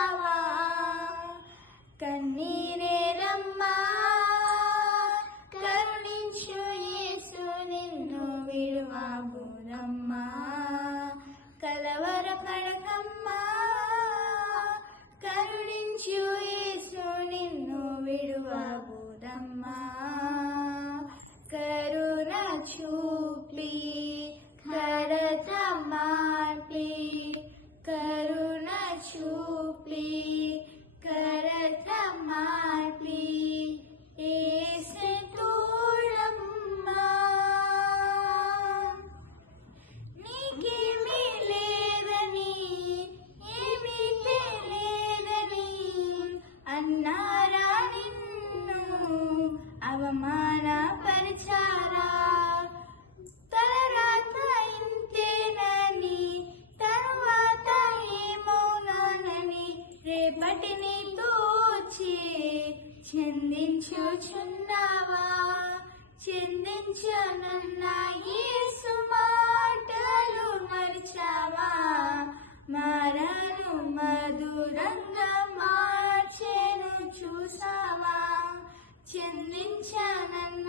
చూసావా కన్నీరేరమ్మా కరుణించు యేసు నిన్ను విడువబోదమ్మా కలవరపడకమ్మా కరుణించు యేసు నిన్ను విడువబోదమ్మా కరుణ చూపి కరత మార్పి కరుణ చూపి కరత మార్పి యేసు తోడమ్మా నీకేమీ లేదని ఏమీ తెలియదని అన్నారా నిన్ను అవమానపరిచారా తలరాత ఇంతేనని తరువాత ఏమౌనానని రేపటిని తోచి చిందించుచున్నావా చిందించనున్న యేసు మాటలు మరిచావా మారను మధురంగా మార్చెను చూసావా చిందించనన్న